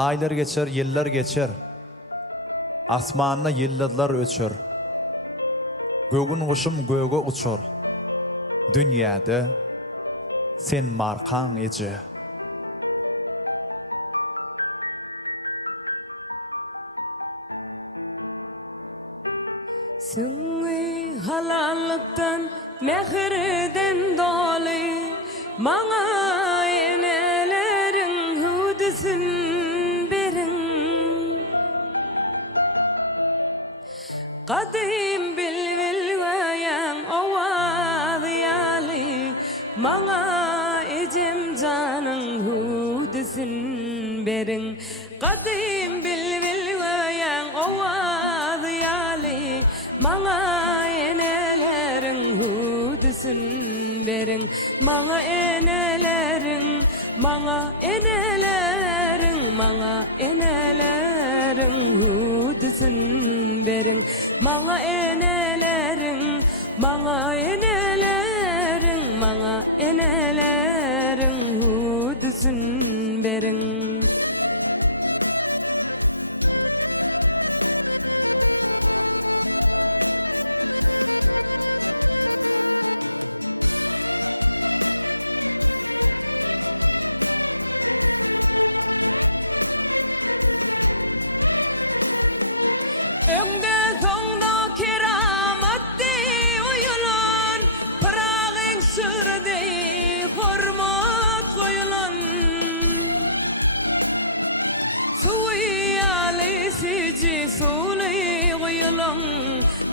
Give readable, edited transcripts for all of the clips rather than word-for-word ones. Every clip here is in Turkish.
Aylar geçer, yıllar geçer. Asmanına yıldızlar öçer. Gögün kuşum göge uçar. Dünyada sen markan ece. Süngü halallıktan, mehirden dolu, Mağa enelerin hudüsün berin. Kadim bilbil vayan ovadı yali, Mağa ecem canın hudüsün berin. Kadim bilbil vayan ovadı yali, Mağa enelerin hudüsün berin. Mağa enelerin, mağa enelerin, mağa enelerin hudüsün berin. Mağa enelerin, mağa enelerin, mağa enelerin hudüsün berin. Öngde sonda kerametli uyulan, Pırağın sürde hormat koyulan. Suvi alisici suli koyulan,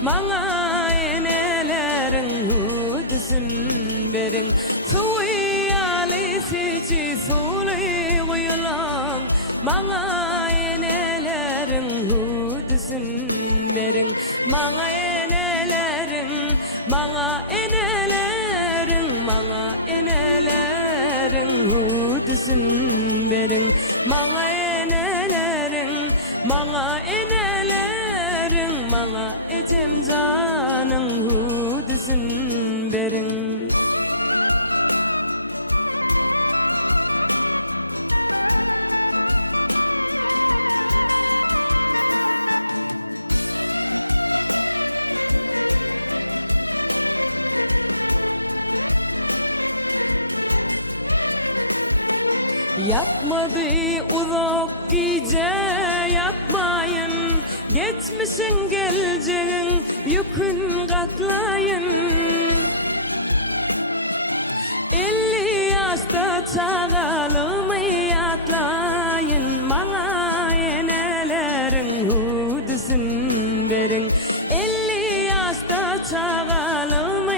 Mağa enelerin hudüsün berin. Suvi alisici suli koyulan, Mağa enelerin hudüsün berin. Mağa enelerin, mağa enelerin, mağa enelerin hudüsün berin. Mağa enelerin, mağa enelerin, mağa ecem canın hudüsün berin. Yapmadı uzak gece yapmayın, Geçmişin geleceğin yükün katlayın. 50 yaşta çağalımı atlayın, Mağa enelerin hudüsün berin. 50 yaşta çağalımı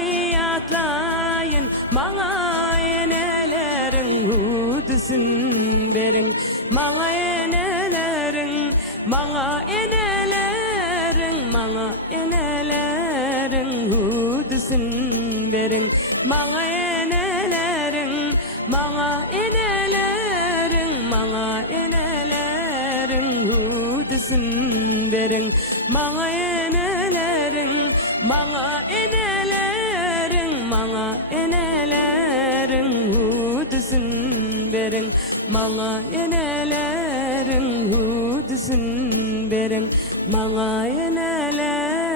atlayın, Mağa enelerin hudüsün berin. Mağa enelerin, mağa enelerin, mağa enelerin hudüsün berin. Mağa enelerin, mağa enelerin, mağa enelerin hudüsün berin. Mağa enelerin, mağa enelerin, mağa enelerin hudüsün berin. Mağa enelerin hudüsün berin. Mağa enelerin